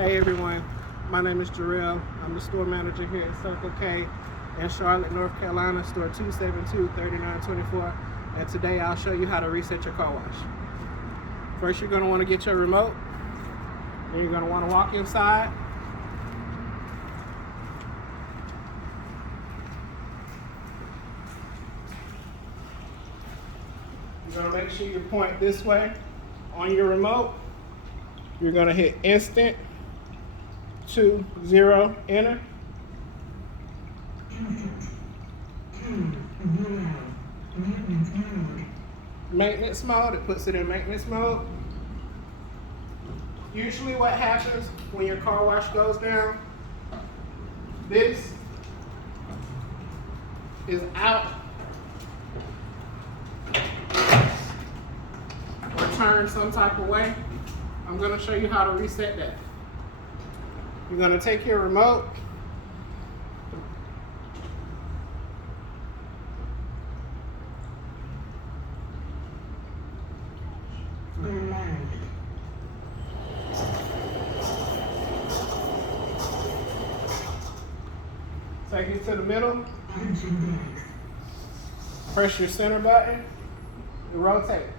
Hey everyone, my name is Jarrell. I'm the store manager here at Circle K in Charlotte, North Carolina, store 272-3924. And today I'll show you how to reset your car wash. First, you're going to want to get your remote. Then you're going to want to walk inside. You're going to make sure you point this way on your remote. You're going to hit instant 20 enter. Maintenance mode, it puts it in maintenance mode. Usually what happens when your car wash goes down, this is out or turned some type of way. I'm going to show you how to reset that. You're going to take your remote, take it to the middle, press your center button, it rotates.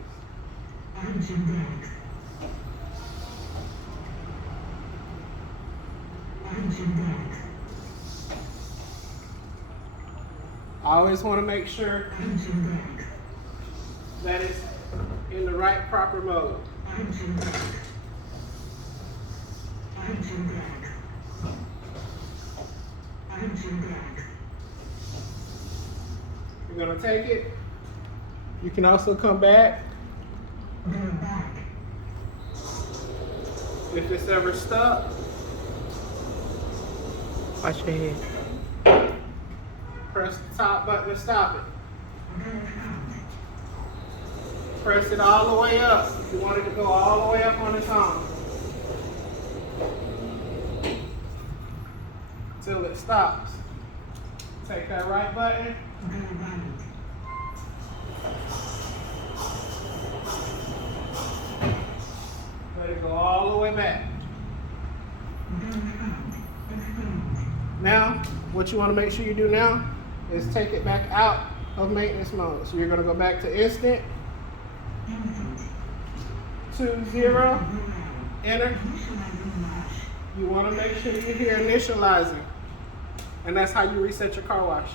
I always want to make sure that it's in the right proper mode. You're going to take it. You can also come back. If it's ever stuck, watch your head. Press the top button to stop it. Press it all the way up if you want it to go all the way up on its own. Until it stops. Take that right button. Let it go all the way back. Now, what you want to make sure you do now is take it back out of maintenance mode. So you're going to go back to instant 20 enter. You want to make sure you hear initializing, and that's how you reset your car wash.